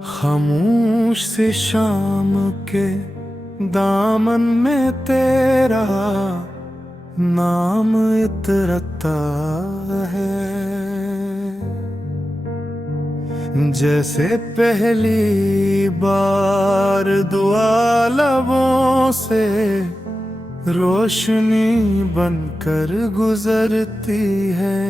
खामोश सी शाम के दामन में तेरा नाम इतरता है, जैसे पहली बार दुआ लबों से रोशनी बनकर गुजरती है।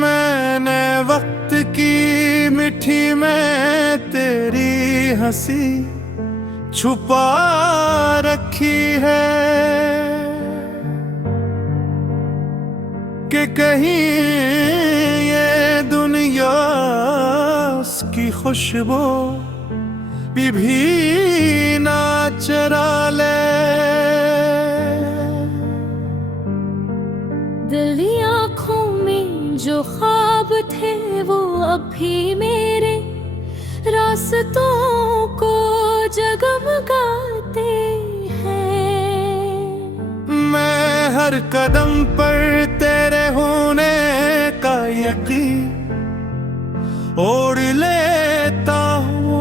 मैंने वक्त की मिठी में तेरी हंसी छुपा रखी है कि कहीं ये दुनिया उसकी खुशबू भी ना चरा ले। दिल की आँखों में जो ख्वाब थे वो अब भी मेरे रास्तों को जगमगाते हैं। मैं हर कदम पर तेरे होने का यकीन ओढ़ लेता हूँ।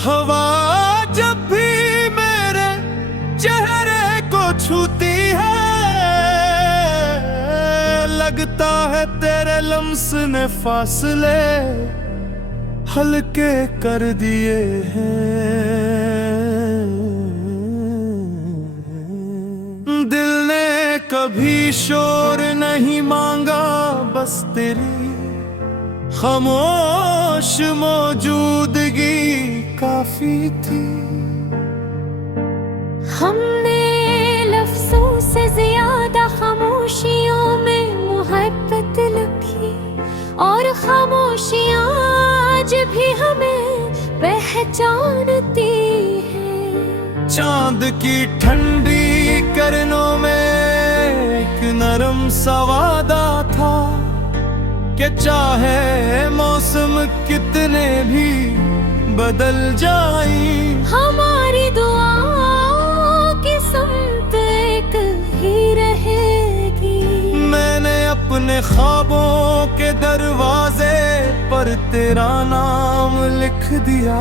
हवा जब भी मेरे चेहरे को छूती है, लगता है तेरे लम्स ने फासले हल्के कर दिए हैं। दिल ने कभी शोर नहीं मांगा, बस तेरी खामोश मौजूदगी काफी थी। हमने लफ्जों से ज्यादा खामोशियों में मोहब्बत लिखी, और खामोशियाँ आज भी हमें पहचानती हैं। चांद की ठंडी किरणों में एक नरम सा वादा था कि चाहे मौसम कितने भी बदल जाए, हमारी दुआओं की समत एक ही रहेगी। मैंने अपने ख्वाबों के दरवाजे पर तेरा नाम लिख दिया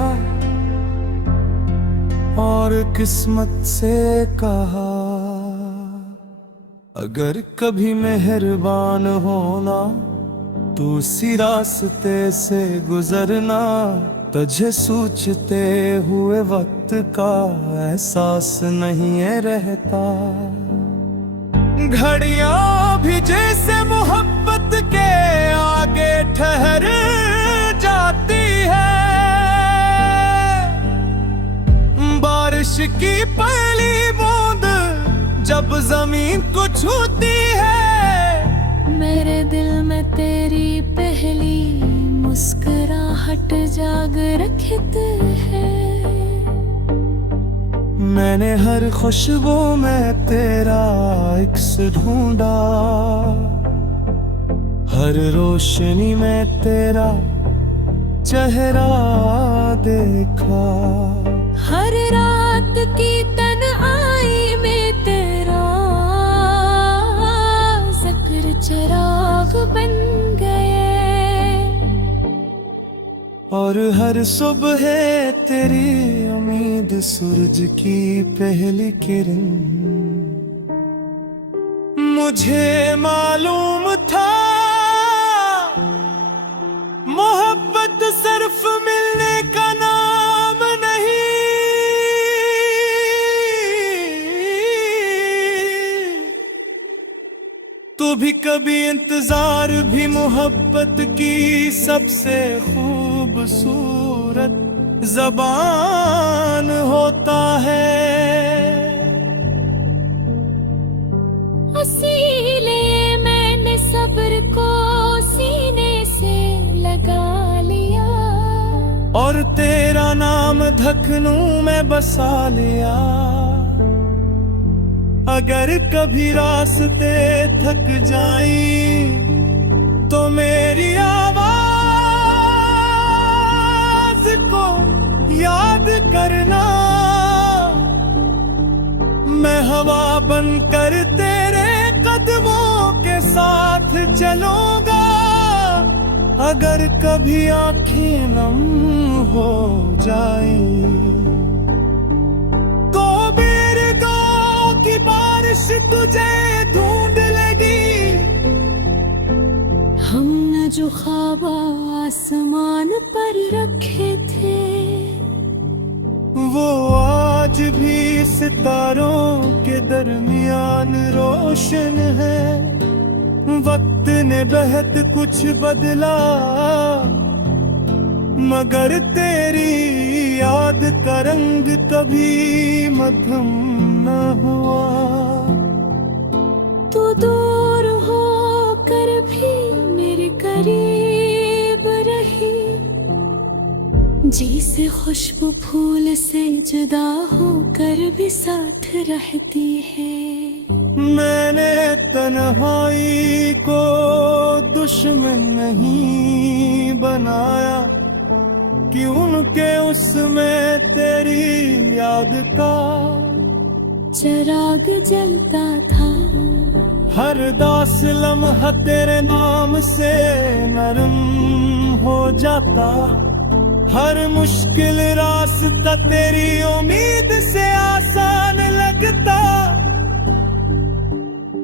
और किस्मत से कहा, अगर कभी मेहरबान होना तू उसी रास्ते से गुजरना, तुझे सोचते हुए वक्त का एहसास नहीं है रहता। घड़ियां भी जैसे मोहब्बत के आगे ठहर जाती है, बारिश की पहली बूंद जब जमीन को छूती है। मेरे दिल में तेरी पहली मुस्कुराहट जाग रखते हैं। मैंने हर खुशबू में तेरा इक्स ढूंढा, हर रोशनी में तेरा चेहरा देखा, हर रात की तन्हाई में तेरा ज़िक्र चिराग बन गए, और हर सुबह तेरी उम्मीद सूरज की पहली किरण। मुझे मालूम था मोहब्बत सिर्फ मिलने का नाम नहीं, तू भी कभी इंतजार भी मोहब्बत की सबसे खूबसूरत ज़बान होता है। इसीलिए मैंने सब्र को सीने से लगा लिया, और तेरा नाम धड़कनों में बसा लिया। अगर कभी रास्ते थक जाए तो मेरी आवाज को याद करना, मैं हवा बनकर तेरे कदमों के साथ साथ चलूंगा अगर कभी आंखें नम हो जाए तो बिरगों की बारिश तुझे ढूंढ लेगी। हमने जो ख्वाब आसमान पर रखे थे वो आज भी सितारों के दरमियान रोशन है। वक्त ने बहुत कुछ बदला मगर तेरी याद का रंग कभी मध्यम न हुआ। तू दूर हो कर भी मेरे करीब रही, जी से खुशबू फूल से जुदा होकर भी साथ रहती है। मैंने तन्हाई को दुश्मन नहीं बनाया कि उनके उसमें तेरी याद का चिराग जलता था। हर दास लम्हा तेरे नाम से नरम हो जाता। हर मुश्किल रास्ता तेरी उम्मीद से आसान लगता।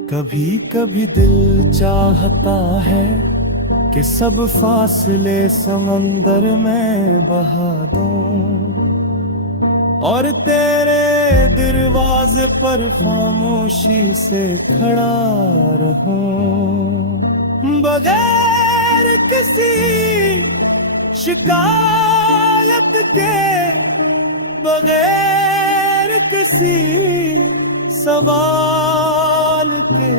कभी कभी दिल चाहता है कि सब फासले समंदर में बहा दूं और तेरे दरवाजे पर खामोशी से खड़ा रहूं बगैर किसी शिकायत के, बगैर किसी सवाल के।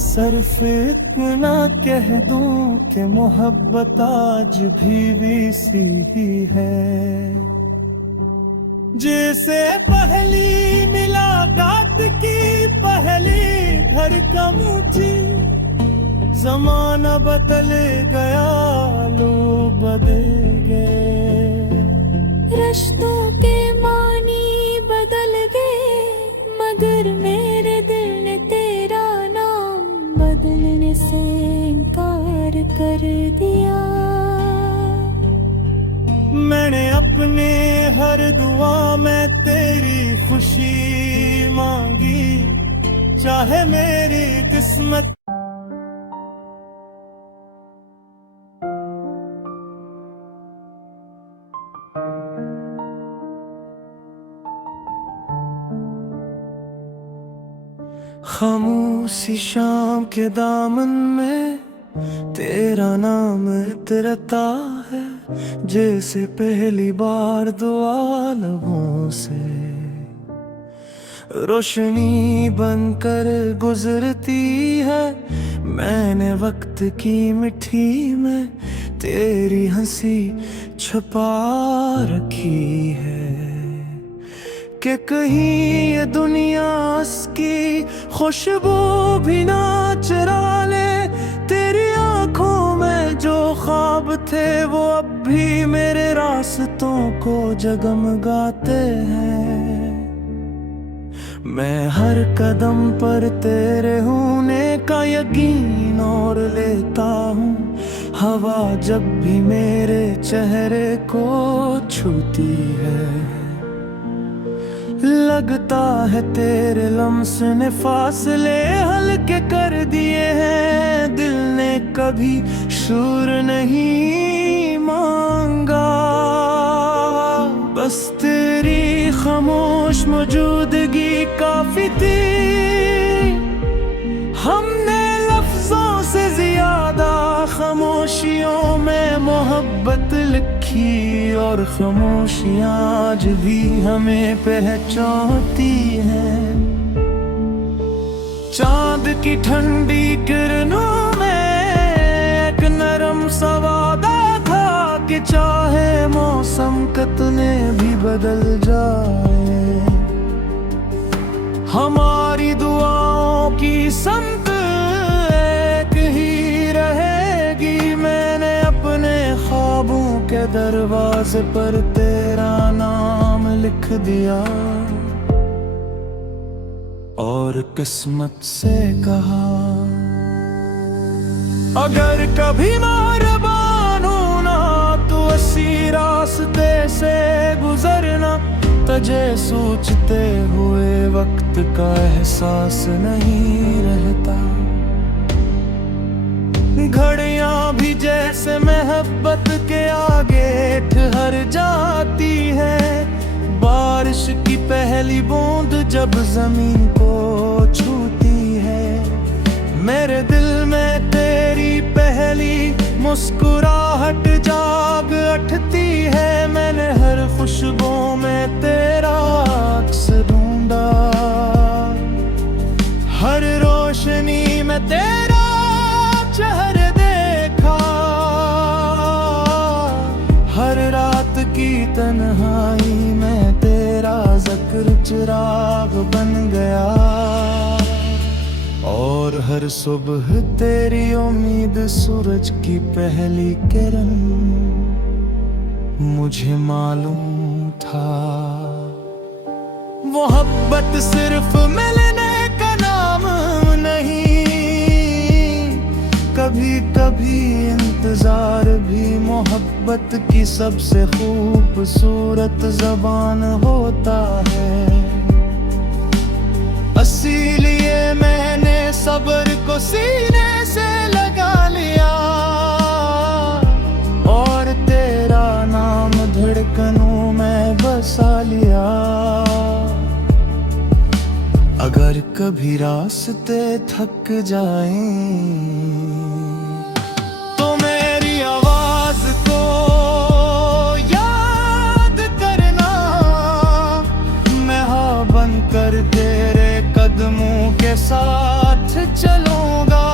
सिर्फ इतना कह दूं कि मोहब्बत आज भी सी ही है जैसे पहली मुलाकात की पहली धड़कन थी। जमाना बदल गया, लोग बदल गए, रिश्तों के मानी बदल गए, मगर मेरे दिल ने तेरा नाम बदलने से इनकार कर दिया। मैंने अपने हर दुआ में तेरी खुशी मांगी, चाहे मेरी किस्मत खामोशी शाम के दामन में तेरा नाम इतरता है जैसे पहली बार दुआ लबों से रोशनी बनकर गुजरती है। मैंने वक्त की मिट्टी में तेरी हंसी छुपा रखी है कि कहीं ये दुनिया उसकी खुशबू भी ना चुरा ले। तेरी आंखों में जो ख्वाब थे वो अब भी मेरे रास्तों को जगमगाते हैं। मैं हर कदम पर तेरे होने का यकीन और लेता हूँ। हवा जब भी मेरे चेहरे को छूती है लगता है तेरे लम्स ने फासले हल्के कर दिए हैं। दिल ने कभी शूर नहीं मांगा, बस तेरी खामोश मौजूदगी काफी थी। हमने लफ्जों से ज्यादा खामोशियों में मोहब्बत लिखी और खामोशियाँ आज भी हमें पहचानती हैं। चांद की ठंडी किरणों में एक नरम सा वादा था कि चाहे मौसम कितने भी बदल जाए हमारी दुआओं की संत एक ही रहेगी। मैंने अपने ख्वाबों के दरवाजे पर तेरा नाम लिख दिया और किस्मत से कहा अगर कभी मारबानो ना तो असी रास्ते से गुजरना, तुझे सोचते हुए वक्त का एहसास नहीं रहता। घड़ियां भी जैसे मोहब्बत के आगे ठहर जाती है। बारिश की पहली बूंद जब जमीन को छूती है, मेरे दिल में तेरी पहली मुस्कुराहट जाग उठती है। मैंने हर खुशबू में तेरा अक्स ढूंढा, हर रोशनी में तेरा चेहरा देखा। हर रात की तन्हाई में तेरा जिक्र चिराग बन गया, और हर सुबह तेरी उम्मीद सूरज की पहली किरण। मुझे मालूम था मोहब्बत सिर्फ मिलने का नाम नहीं, कभी कभी इंतजार भी मोहब्बत की सबसे खूबसूरत ज़बान होता है। इसीलिए मैंने सब्र को सीने से लगा लिया, और तेरा नाम धड़कनों में बसा लिया। अगर कभी रास्ते थक जाएं तो मेरी आवाज को याद करना, मैं हाँ बनकर तेरे कदमों के साथ चलूंगा।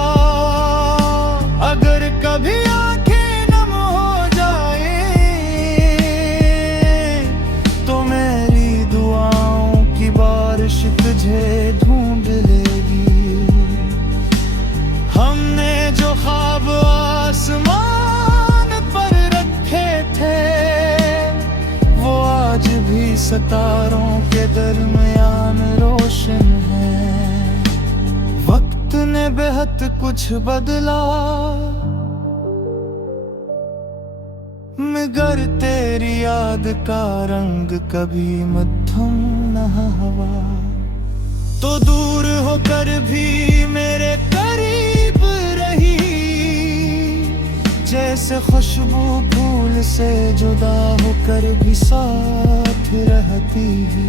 अगर कभी आंखें नम हो जाए तो मेरी दुआओं की बारिश तुझे ढूंढ लेगी। हमने जो ख्वाब आसमान पर रखे थे, वो आज भी सितारों के दरमियान रोशन है। वक्त ने बेहद कुछ बदला, मगर तेरी याद का रंग कभी मध्यम न हुआ। तो दूर होकर भी मेरे करीब रही, जैसे खुशबू फूल से जुदा होकर भी साथ रहती है।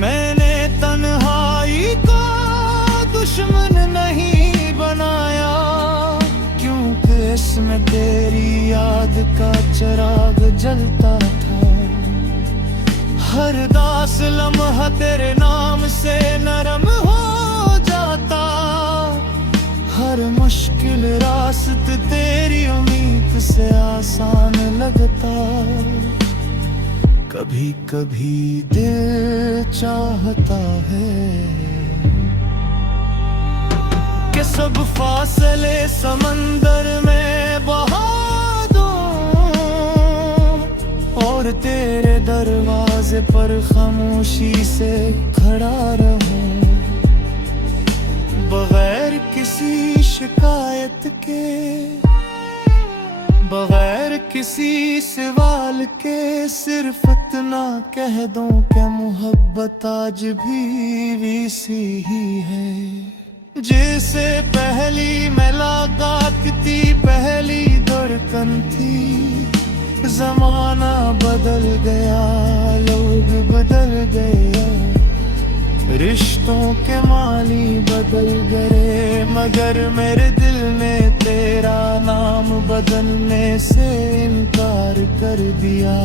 मैंने तन्हाई को दुश्मन नहीं बनाया, क्योंकि इसमें तेरी याद का चिराग जलता था। हर दास लम्हा तेरे नाम से नरम हो जाता, हर मुश्किल रास्ते तेरी उम्मीद से आसान लगता। कभी कभी दिल चाहता है कि सब फासले समंदर में बहा दूं, और तेरे दरवाजे पर खामोशी से खड़ा रहूं। बगैर किसी शिकायत के, बगैर किसी सवाल के, सिर्फ इतना कह दूं कि मोहब्बत आज भी वैसी ही है जैसे पहली मुलाकात थी, पहली धड़कन थी। जमाना बदल गया, लोग बदल गए, रिश्तों के माली बदल गए, मगर मेरे दिल में तेरा नाम बदलने से इनकार कर दिया।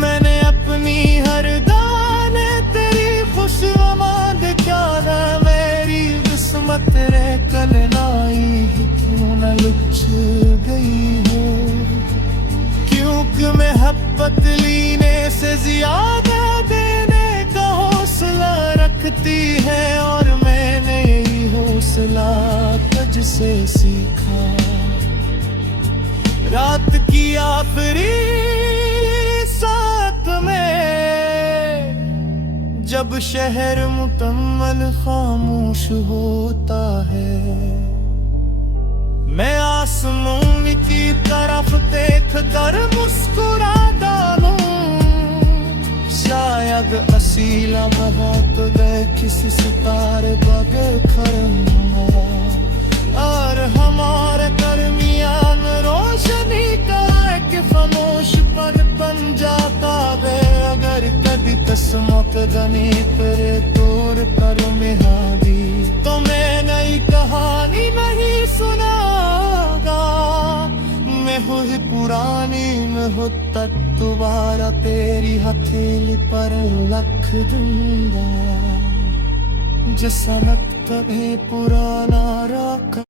मैंने अपनी हर दाने तेरी खुशनुमाद क्या ना, मेरी किस्मत रे कल नाई क्यों न लुच गई हो, क्योंकि मोहब्बत लेने से ज्यादा देने का हौसला रखती है, और मैंने यही हौसला तुझसे सीखा। रात की आखिरी साथ में जब शहर मुकम्मल खामोश होता है, मैं आसमान सीला बहुत गए किसी सितारे बगैर खरना और हमारे दरमियान रोशनी का एक खामोश पर बन जाता वे अगर कभी किस्मत गनी तेरे तोर पर में हावी तो मैं नई कहानी नहीं सुनागा मैं हूँ ही पुरानी मैं हूँ तक दोबारा तेरी हथेली पर लख दूंगा जैसा मत कभी पुराना रखा